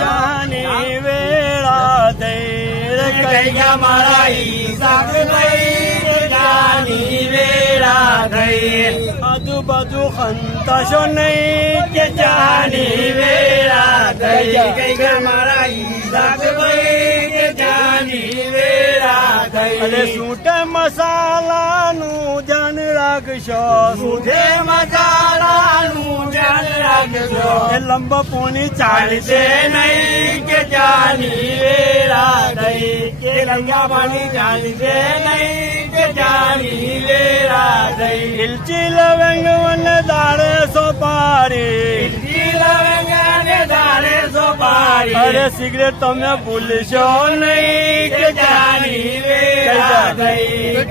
જાની વેળા થઈ કૈયા મારા ઈશાક ભાઈ જાની વેળા થઈ આજુબાજુ ખંતાશો નહીં કે જાની વેળા થઈ કૈયા મારા ઈશાક ભાઈ જાની વેળા થઈ અરે સૂટે મસાલાનું ધ્યાન રાખશો સૂટે મસાલાનું ધ્યાન રાખશો એ લંબા પોણી ચાલશે નહીં કે જાની વેળા થઈ કે લંબા પાણી ચાલશે નહીં કે જાની વેળા થઈ ઇલચી લવંગ વને દાળે સોપારી ઇલચી લવંગ અને દાળે સોપારી અરે સિગરેટ તમે ભૂલશો નહીં કે જાની વેળા થઈ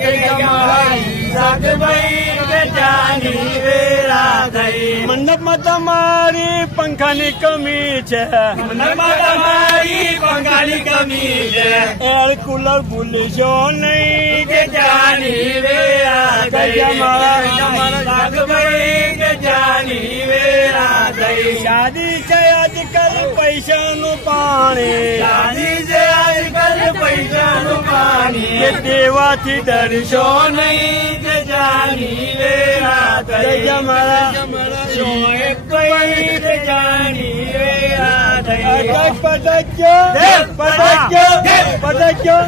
કે ભાઈ કે જાની વેળા થઈ મંડપમાં તમારી પંખાની કમી છે મંડપમાં તમારી પંખાની કમી છે એર કુલર ભૂલશો નહીં કે જાની વેળા થઈ મારા ભાઈ કે જાની વેળા થઈ શાદી છે આજકાલ પૈસાનું પાણી શાદી છે આજકાલ પૈસાનું પાણી કે દેવાથી ડરશો નહીં કે જાની વેળા થઈ મારા કોઈ જાની વેળા થઈ પટક્યો પટક્યો પટક્યો